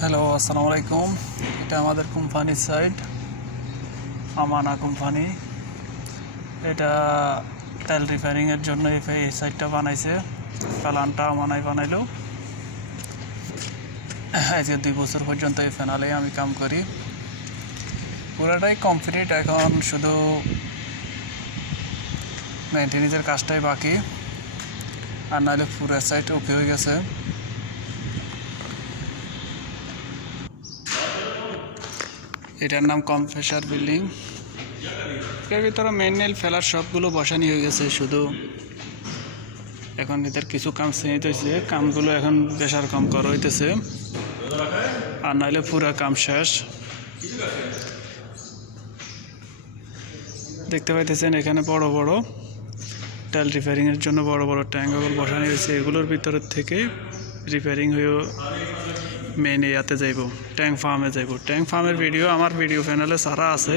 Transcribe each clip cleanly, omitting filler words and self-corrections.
Hello, আসসালামু আলাইকুম। এটা আমাদের কোম্পানির সাইট, আমানা কোম্পানি। এটা তেল রিফারিংয়ের জন্য এই সাইটটা বানাইছে। প্ল্যানটা আমানাই বানাইলো। আজকে 2 বছর পর্যন্ত এই ফ্যানালে আমি কাম করি। পুরোটাই কমপ্লিট, এখন শুধু মেনটেনেন্সের কাজটাই বাকি, আর নাহলে পুরো সাইট ওকে হয়ে গেছে। এটার নাম কম্প্রেসর বিল্ডিং। এর ভিতরে মেন ফেলার সবগুলো বসানি হয়ে গেছে, শুধু এখন এদের কিছু কাম চেঞ্জ হয়েছে। কামগুলো এখন প্রেশার কম করা হইতেছে, আর নাহলে পুরো কাম শেষ। দেখতে পাইতেছেন এখানে বড় বড় তেল রিপেয়ারিংয়ের জন্য বড় বড় ট্যাঙ্কগুলো বসানো হয়েছে। এগুলোর ভিতরের থেকে রিপেয়ারিং হয়ে মেইন ইয়াতে যাইব, ট্যাঙ্ক ফার্মে যাইব। ট্যাঙ্ক ফার্মের ভিডিও আমার ভিডিও চ্যানেলে সারা আছে,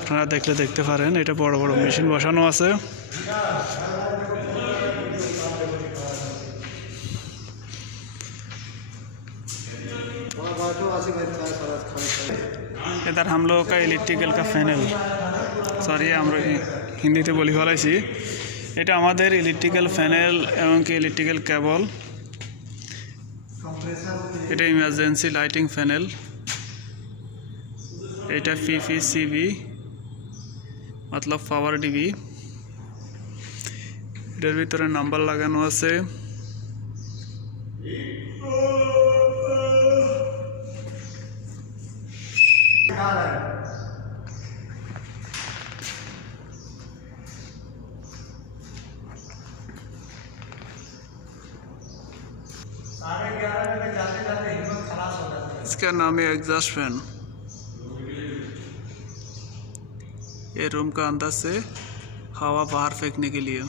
আপনারা দেখলে দেখতে পারেন। এটা বড় বড় মেশিন বসানো আছে। इधर हम लोग का इलेक्ट्रिकल का फैनल, सॉरी আমরা হিন্দিতে বলি ফেলাইছি। এটা আমাদের ইলেকট্রিক্যাল ফ্যানেল এবং কি ইলেকট্রিক্যাল কেবল। এটা ইমার্জেন্সি লাইটিং ফ্যানেল। এটা পিপিসিবি মতলব পাওয়ার ডিবি। এটার ভিতরে নাম্বার লাগানো আছে। इसका नाम है एग्जॉस्ट फैन। ये रूम का अंदर से हवा बाहर फेंकने के लिए।